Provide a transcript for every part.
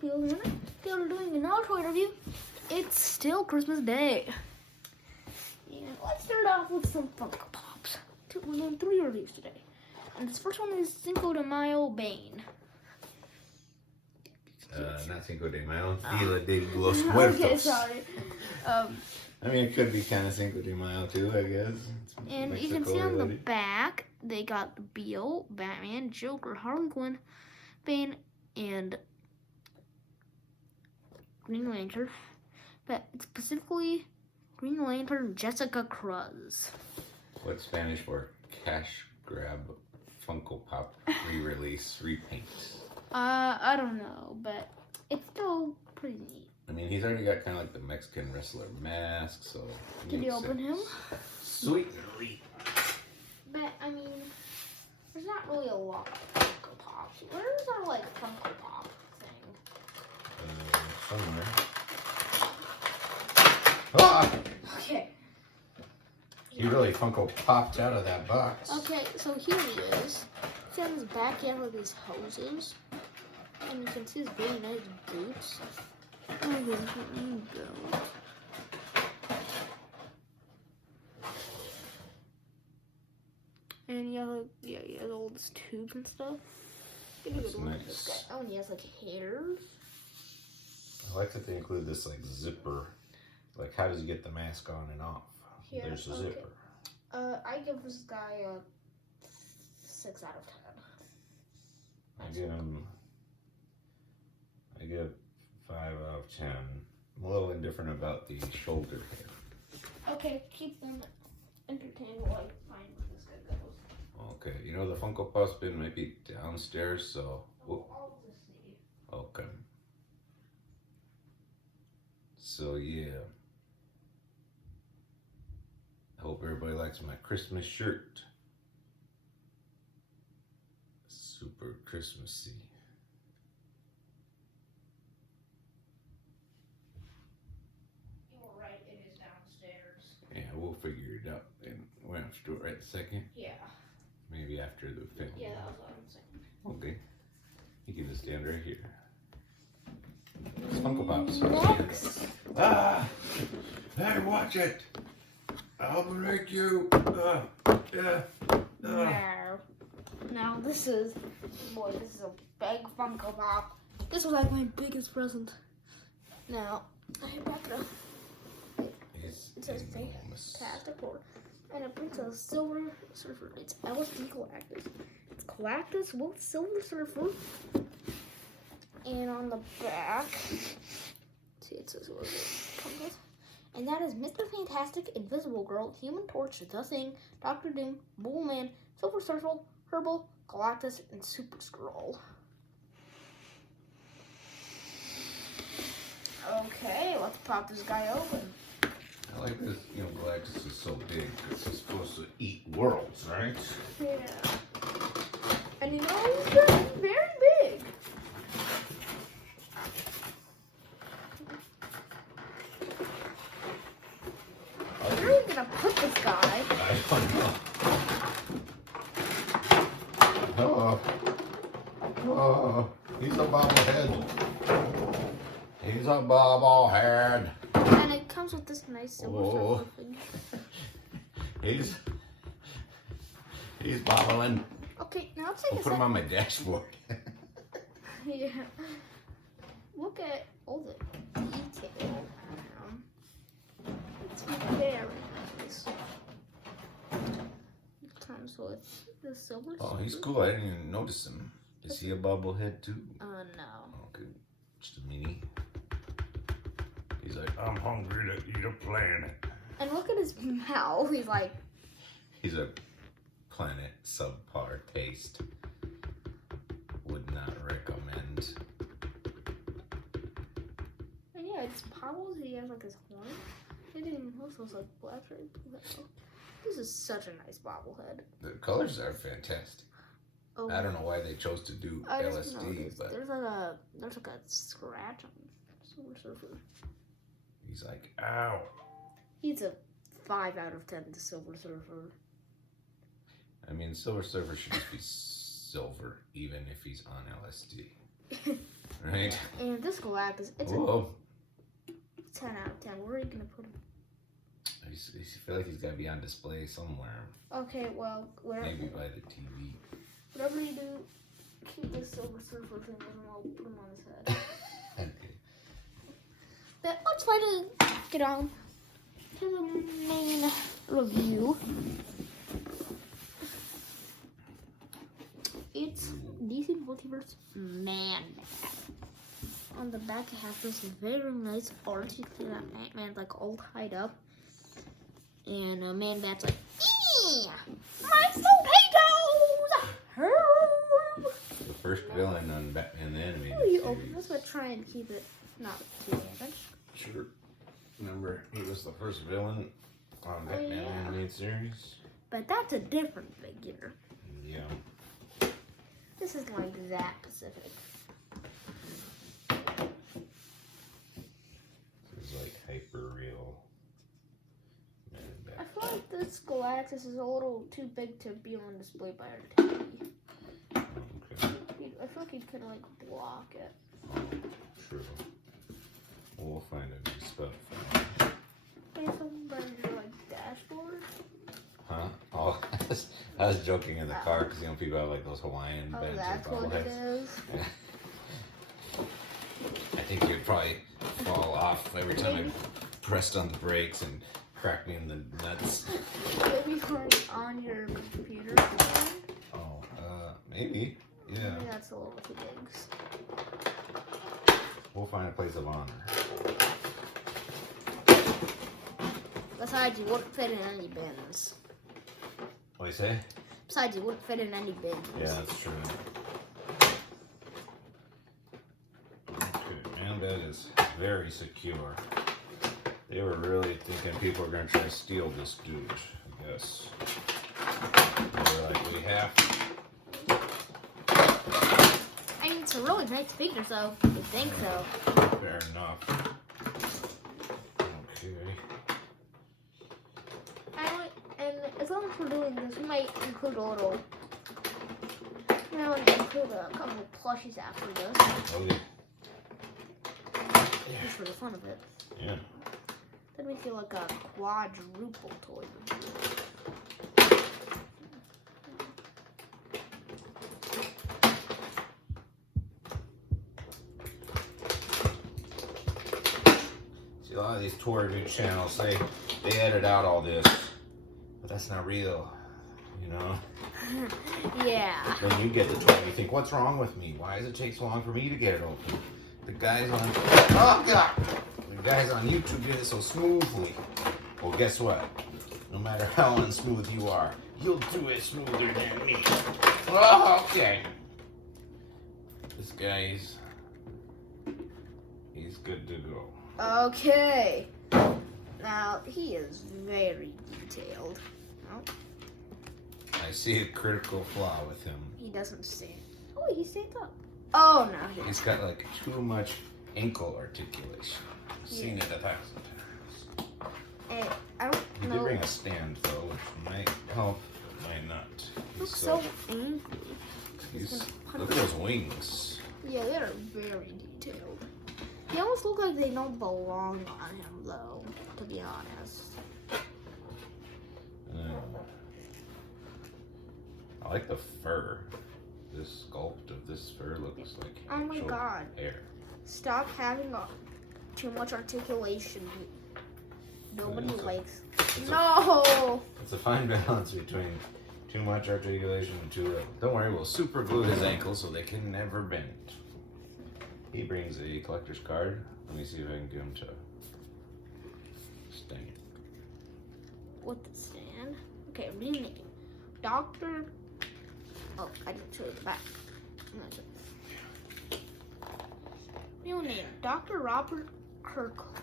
people here. They're doing another toy review. It's still Christmas Day. And let's start off with some Funko Pops. We're doing 3 reviews today. And this first one is Cinco de Mayo Bane. Not Cinco de Mayo, Dia de los Muertos. Okay, sorry. I mean, it could be kind of Cinco de Mayo too, I guess. And Mexico you can see on the already. back, they got Beal, Batman, Joker, Harley Quinn, Bane, and Green Lantern. But specifically, Green Lantern Jessica Cruz. What's Spanish for cash grab Funko Pop re-release, repaint? I don't know, but it's still pretty neat. I mean, he's already got kind of like the Mexican wrestler mask, so... Can you open him? Sweet and elite. But, I mean, there's not really a lot of Funko Pops. Where's our, like, Funko Pop thing? Somewhere. Ah! Okay. He really Funko popped out of that box. Okay, so here he is. See on his back, he has like these hoses. And you can see his really nice boots. Oh, there you go. And he has, like, yeah, he has all this tubes and stuff. Get a That's good look at nice. this guy. Oh, and he has like hairs. I like that they include this like zipper. Like, how does he get the mask on and off? Yeah, There's a okay. zipper. I give this guy a 6 out of 10. I give 5 out of 10. I'm a little indifferent about the shoulder hair. Okay, keep them entertained while I find where this guy goes. Okay, you know the Funko Pop's bin might be downstairs, so I'll just see. okay. So yeah. I hope everybody likes my Christmas shirt. Super Christmassy. You were right, it is downstairs. Yeah, we'll figure it out. And we don't have to do it right this second. Yeah. Maybe after the film. Yeah, that was what I'm saying. Okay. You can just stand right here. It's Funko Pops. Next. Ah! Hey, watch it! I'll break you! Yeah. Now this is, boy, this is a big Funko Pop. This was like my biggest present. Now, I back it up. It says Fantastic Four. And it brings a Silver Surfer. It's LSD Galactus. It's Galactus with Silver Surfer. And on the back, see, it says what it comes with. And that is Mr. Fantastic, Invisible Girl, Human Torch, The Thing, Doctor Doom, Bullman, Silver Surfer, Herbal, Galactus, and Super Skrull. Okay, let's pop this guy open. I like this, you know, Galactus is so big because he's supposed to eat worlds, right? Yeah. And you know, he's very big. Where are you gonna put this guy? I don't know. Oh, oh, he's a bobblehead. He's a bobblehead. And it comes with this nice Silver Oh. Surfer figure. He's bobbling. Okay, now let's take I'll a put him second. on my dashboard. Yeah. Look at all the detail. It's very nice. It comes with the Silver Oh, he's Surfer. cool. I didn't even notice him. Is he a bobblehead too? No. Okay, just a mini. He's like, I'm hungry to eat a planet. And look at his mouth. He's like, He's a planet subpar taste. Would not recommend. and yeah, it's Powell's. He has like his horn. It even looks like black right? This is such a nice bobblehead. The colors are fantastic. Oh, I don't know why they chose to do I just LSD, noticed but there's like a scratch on Silver Surfer. he's like, ow. He's a 5 out of 10 to Silver Surfer. I mean, Silver Surfer should just be silver, even if he's on LSD. Right? And this Galactus, it's Whoa. a 10 out of 10. Where are you gonna put him? I feel like he's got to be on display somewhere. Okay, well, Maybe by the TV. whatever you do, keep this Silver Surfer thing and I'll put him on his head. Okay. But let's try to get on to the main review. It's DC Multiverse Man-Bat. On the back, it has this very nice art. You see that Batman's like all tied up. And Man-Bat's like, my potatoes! Herb! The first villain on Batman the Animated Oh, you Series. open this, but try and keep it not too damaged. Sure. Remember, he was the first villain on Batman the Animated Series? But that's a different figure. Yeah. This is like that Pacific. This is like hyper real. I feel like this Galactus is a little too big to be on display by our TV. Okay. I feel like you'd kind of like block it. Oh, true. We'll find a new spot for him. Hey, something about your like dashboard. Huh? Oh, I was joking in the car because you know people have like those Hawaiian Oh, bench that's and what it bobbleheads. is. Yeah. I think you'd probably fall off every time I pressed on the brakes and cracked me in the nuts. Maybe on your computer. Screen. Oh, maybe. Yeah. Maybe that's a little too big. We'll find a place of honor. Besides, you wouldn't fit in any bins. What do you say? Besides, you wouldn't fit in any bins. Yeah, that's true. Okay, and that is very secure. They were really thinking people were going to try to steal this dude, I guess. They were like, we have to. I mean, it's a really nice figure, so you think so. Fair enough. Okay. And as long as we're doing this, we might include a little. We might include a couple of plushies after this, Okay. just for the fun of it. Yeah. Then we feel like a quadruple toy review. See, a lot of these toy review channels, they edit out all this, but that's not real, you know? Yeah. Then you get the toy and you think, what's wrong with me? Why does it take so long for me to get it open? The guys on, oh God! The guys on YouTube did it so smoothly. Well, guess what? No matter how unsmooth you are, you'll do it smoother than me. Oh, okay. This guy's, he's good to go. Okay. Now, he is very detailed. Oh, I see a critical flaw with him. he doesn't stand. Oh, he stands up. Oh, no. He's got like too much ankle articulation. I've seen it 1,000 times. Hey, I don't He know. did bring a stand though, which might help, might not. He looks so angry. Look at those wings. Yeah, they're very detailed. They almost look like they don't belong on him, though, to be honest. I like the fur. This sculpt of this fur looks like Oh my actual God. hair. Stop having too much articulation. Nobody It's a- likes. it's a- No! It's a fine balance between too much articulation and too little. Don't worry, we'll super glue his ankles so they can never bend. He brings a collector's card. Let me see if I can get him to stand. With the stand. Okay, rename. Dr. Oh, I didn't show you the back. Real name, Dr. Robert Kirkland.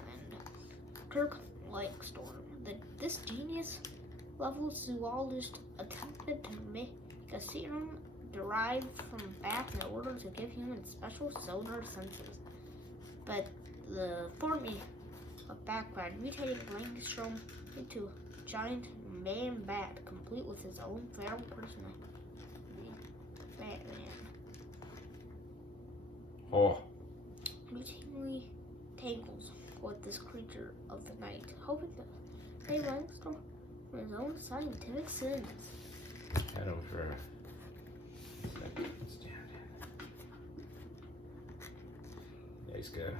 Kirklandstorm. This genius level zoologist attempted to make a serum derived from bats in order to give humans special sonar senses. But the formula backfired, mutating Langstrom into a giant man bat, complete with his own feral personality. Batman. Oh, routinely tangles with this creature of the night, hoping to save Armstrong from his own scientific sins. Head over for a second. Stand. Yeah, he's got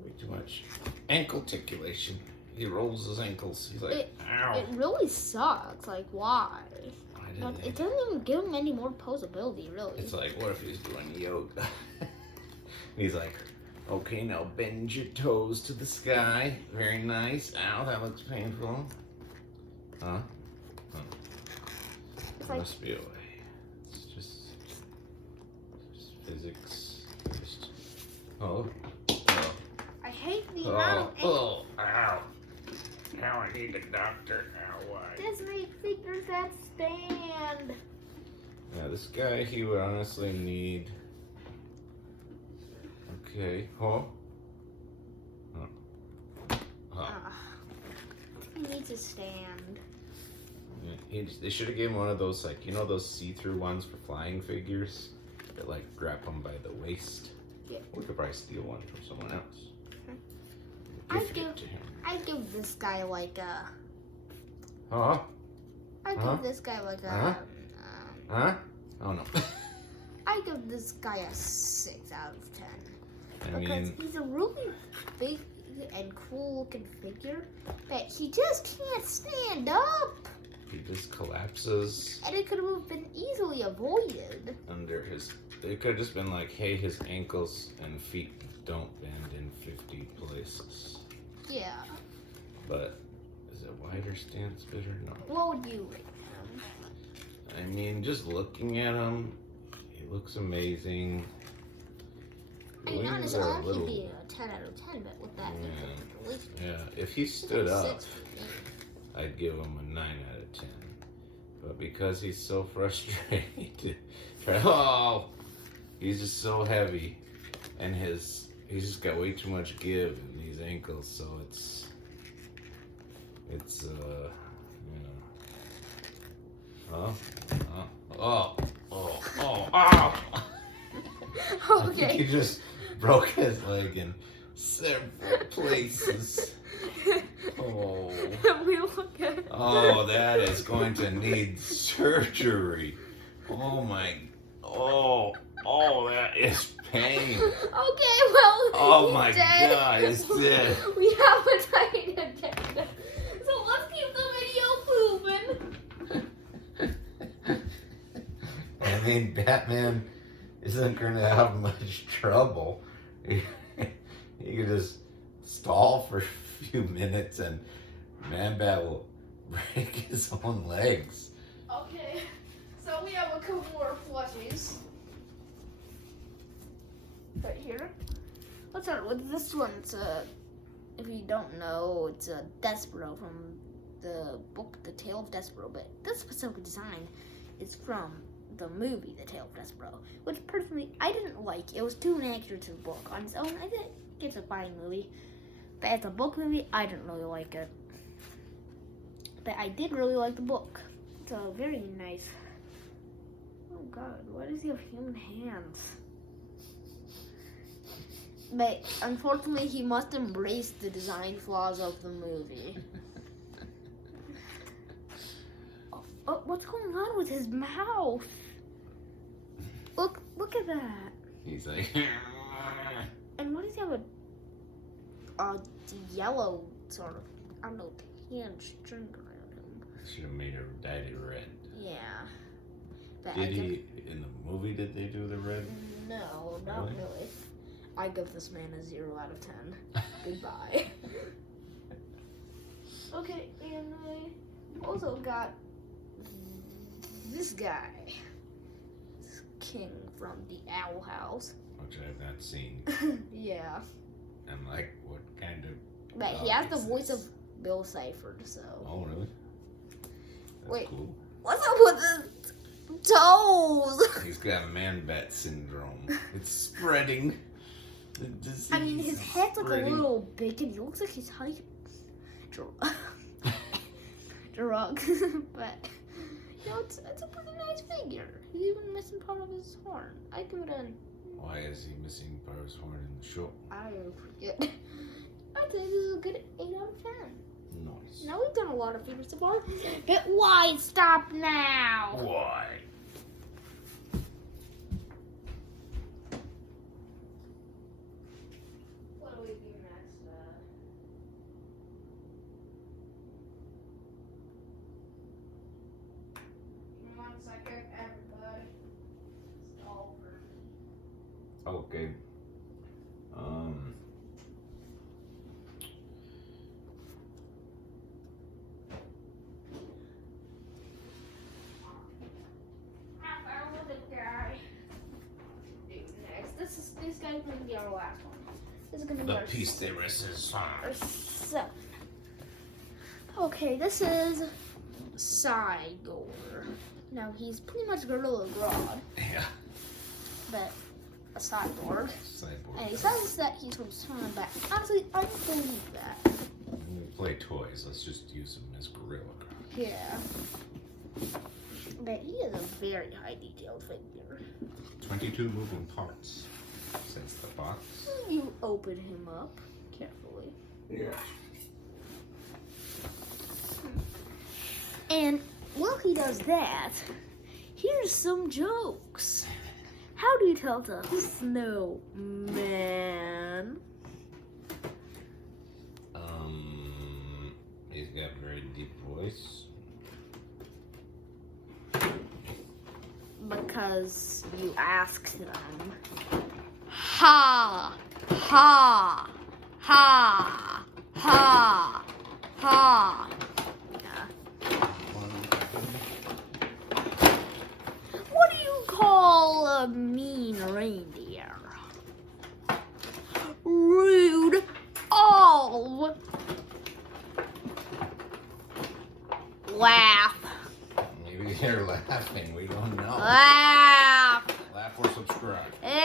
way too much ankle articulation. He rolls his ankles. He's like, ow. It really sucks. Like, why? Why It doesn't even give him any more posability, really. It's like, what if he's doing yoga? He's like, okay, now bend your toes to the sky. Very nice. Ow, that looks painful. Huh? It's like, Must be a way. It's just physics. Oh. I hate the amount of ink. Oh, ow. Now I need a doctor. Ow, why? Just make figures that stand. Yeah, this guy, he would honestly need... Okay. Huh? He needs to stand. Yeah, they should have given one of those, like, you know those see-through ones for flying figures? That, like, grab them by the waist? Yeah. We could probably steal one from someone else. I'd give this guy like a... Huh? I'd give this guy like a... Huh? Oh, no. I'd give this guy a 6 out of 10. I Because mean... he's a really big and cool looking figure, but he just can't stand up. He just collapses. And it could have been easily avoided. Under his... It could have just been like, hey, his ankles and feet don't bend in 50 places. Yeah. But is it wider stance better? No. What would you rate him? I mean, just looking at him, he looks amazing. I mean, on his own, he'd be a 10 out of 10, but with that, yeah, if he stood up, I'd give him a 9 out of 10. But because he's so frustrated, oh, he's just so heavy, and he's just got way too much give in these ankles, so it's I think he just broke his leg in several places. Oh, that is going to need surgery. That is pain. Okay, well, oh my God, he's dead. We have a tiny agenda, so let's keep the video moving. I mean, Batman isn't going to have much trouble. He could just stall for a few minutes and Man-Bat will break his own legs. Okay, so we have a couple more plushies. Right here. Let's start with this one. It's if you don't know, it's a Deapereaux from the book The Tale of Deapereaux, but this specific design is from the movie The Tale of Deapereaux, which personally I didn't like. It was too inaccurate to the book. On its own, I think it's a fine movie, but as a book movie, I didn't really like it. But I did really like the book. It's very nice. Oh God, why does he have human hands? But unfortunately, he must embrace the design flaws of the movie. Oh, what's going on with his mouth? Look at that. He's like... And what does he have a yellow sort of, I don't know, tan string around him? Should have made her dyed it red. Yeah. But Did he, in the movie, did they do the red? No, not really. I give this man a 0 out of 10. Goodbye. Okay, and I also got this guy. This king from the Owl House. Which I've not seen. Yeah. I'm like, what kind of... But he has the voice of Bill Cipher, so... Oh, really? That's Wait, cool. what's up with his toes? He's got Man-Bat syndrome. It's spreading. The disease I mean, his head's like spreading. a little big, and he looks like he's drunk. But, you know, it's a pretty nice figure. He's even missing part of his horn. I give it a Why is he missing parts for in the show? I forget. I think this is a good 8 out of 10. Nice. Now we've done a lot of figures so far. But why stop now? Why? What do we do next? 1 second, everybody. It's all over. Okay. I found the guy. Dude, next. This guy's gonna be our last one. This is gonna be The our piece de resistance. our 7. Okay, this is Cygor. Now he's pretty much Gorilla Grodd, Yeah. but a cyborg. Sideboard. And he says that he's from China, but honestly, I don't believe that. We play toys. Let's just use them as Gorilla Grodd. Yeah. But he is a very high detailed figure. 22 moving parts. Since the box. You open him up carefully. Yeah. And while he does that, here's some jokes. How do you tell it's a snowman? He's got a very deep voice. Because you asked them. Ha! Ha! Ha! Ha! Ha! Yeah. What do you call a mean reindeer? Rude. Oh. Laugh. Maybe they're laughing. We don't know. Laugh. Laugh or subscribe. Laugh.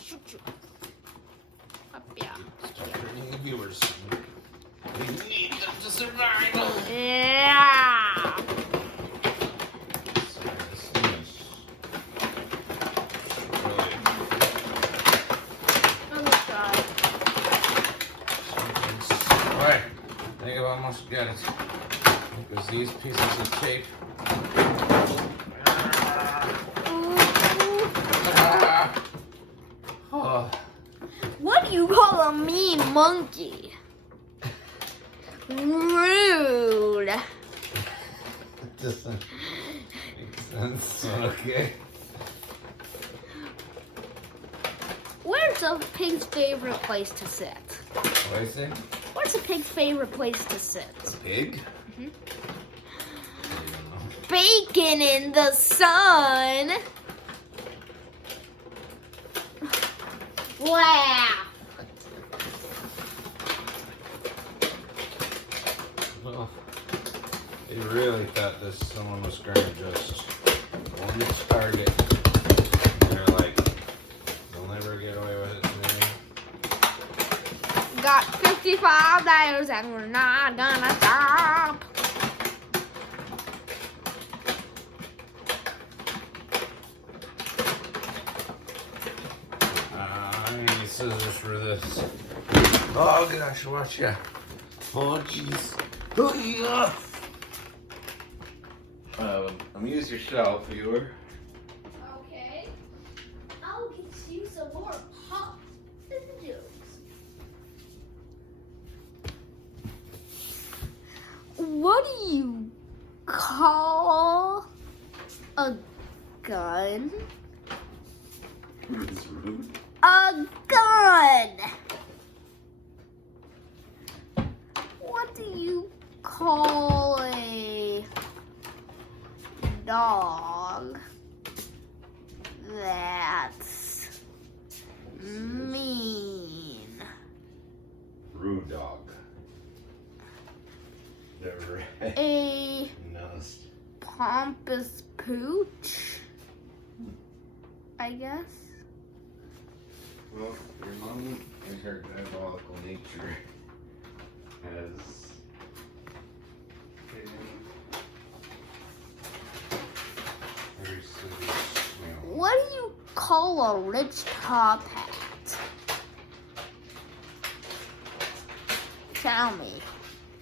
Shoot you. Up, yeah. Start training the viewers. We need them to survive. Yeah. Alright, I think I've almost got it. Because these pieces of tape. Oh, What do you call a mean monkey? Rude. it doesn't make sense. Okay. Where's a pig's favorite place to sit? What do I say? Where's a pig's favorite place to sit? A pig? Mhm. I don't know. Bacon in the sun. Laugh. Well, they really thought this someone was going to just go on its target. They're like, they'll never get away with it today. Got $55 and we're not gonna stop. I need scissors for this. Oh gosh, watch ya. Oh jeez. Oh yeah. Amuse yourself, viewer. Okay. I'll get you some more pop jokes. What do you call a gun? It's rude. A gun! What do you call a dog that's mean? Rude dog. The red A nose. pompous pooch, I guess. Well, your mom and her diabolical nature has very serious, What do color-rich top hat. Tell me.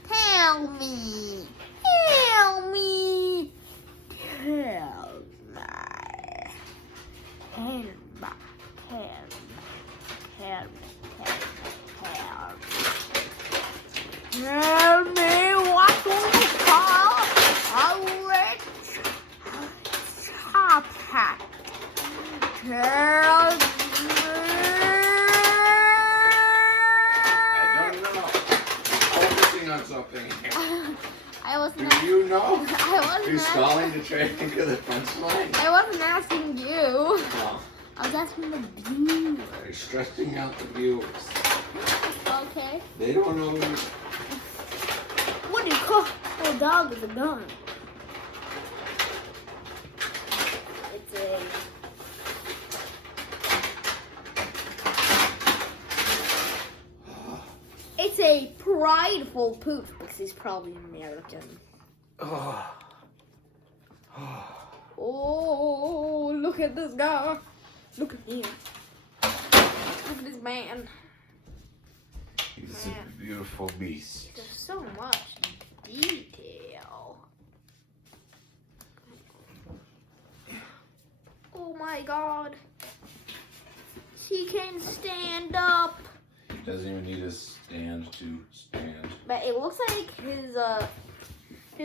Tell me. Tell me. Tell me. Tell me. Tell me what do you call a rich top hat? Tell me. I don't know. Focusing on something. I wasn't. Do you know? I wasn't. You're stalling to try to think of the punchline. I wasn't asking you. No. I was asking the viewers. You're stressing out the viewers. Okay. They don't know. What do you call a dog with a gun? It's a prideful pooch because he's probably American. Oh, look at this guy. Look at him. Look at this man. He's a beautiful beast. There's so much detail. Oh my god. He can stand up. He doesn't even need a stand to stand. But it looks like his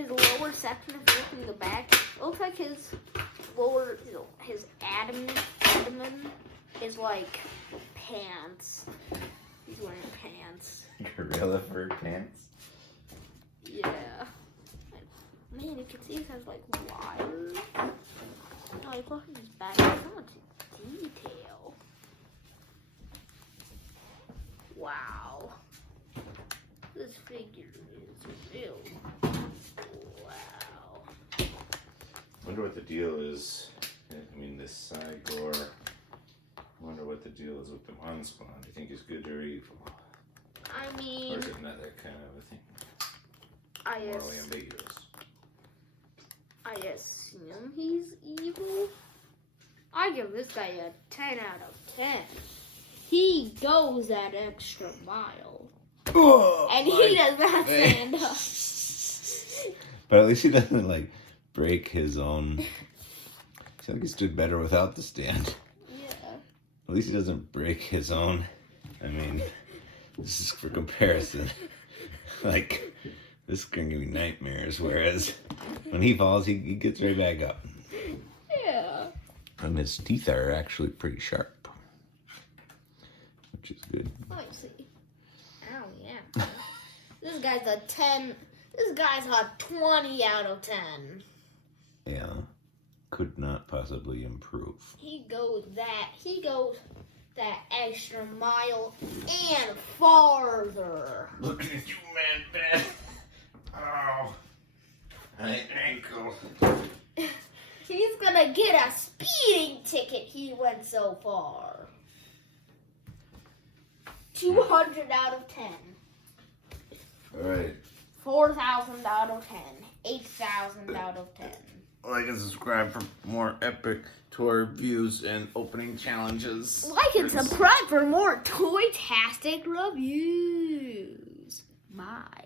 lower section, if you look in the back, it looks like his lower, his abdomen is like pants. He's wearing pants. Gorilla fur pants? Yeah. Man, you can see it has like wires. Oh, like look at his back. There's so much detail. Wow. This figure is real. Wow. Wonder what the deal is. I mean, this Cygor. Wonder what the deal is with the Unspawn. Do you think he's good or evil? I Or mean, is it another kind of a thing? Morally ambiguous. I assume he's evil. I give this guy a 10 out of 10. He goes that extra mile. Oh, And he does not stand up. But at least he doesn't like break his own. I feel like he stood better without the stand. Yeah. At least he doesn't break his own. I mean, this is for comparison. Like, this is going to give me nightmares, whereas when he falls, he gets right back up. Yeah. And his teeth are actually pretty sharp, which is good. Let me see. Oh, yeah. This guy's a 10. This guy's a 20 out of 10. Yeah. Could not possibly improve. He goes that extra mile and farther. Look at you, man, Ben. Oh, my ankle. He's gonna get a speeding ticket. He went so far. 200 out of 10. All right. 4,000 out of 10. 8,000 out of 10. Like and subscribe for more epic tour reviews and opening challenges. Like and subscribe for more toy-tastic reviews. Bye.